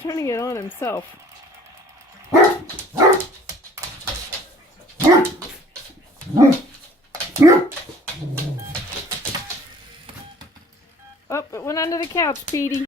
turning it on himself. Oh, it went under the couch, Petey.